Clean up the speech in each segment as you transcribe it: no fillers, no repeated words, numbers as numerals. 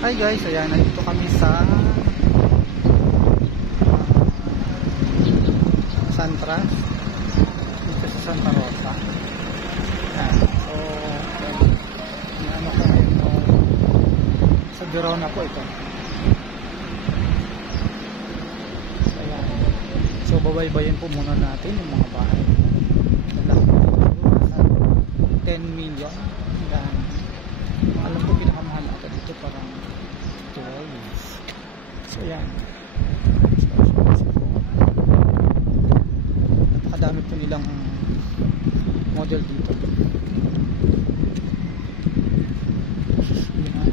Hi guys, ayan, nandito kami sa Santras, dito sa Santa Rosa. Ayan, so ano ko ito, sa Verona po ito. So ayan, so babaybayin po muna natin yung mga bahay. Nasa 10 million. Ayan, alam ko pinakamahal ata dito parang 12. So yan, napakadami po nilang model dito. Yan.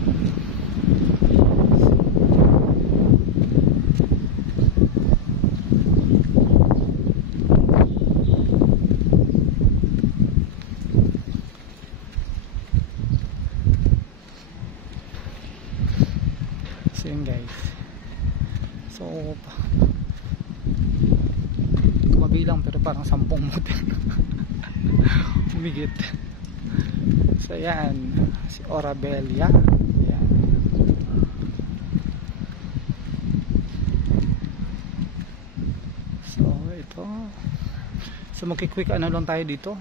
So yun guys, so mabilang pero parang 10 model humigit. So yan, si Orabella yan. So ito, so magki-quick ano lang tayo dito,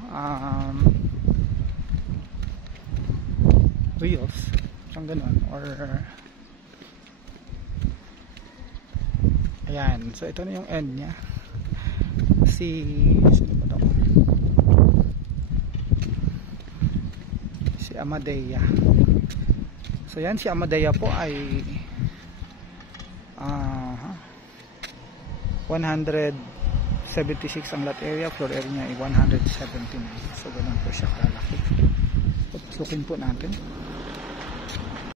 reels siyang ganun, or ayan. So ito na yung end nya. Sino ba daw? Si Amadea. So yan, si Amadea po ay 176 ang lot area, floor area niya ay 179. So ganun po siya kalaki. Tutukin po natin.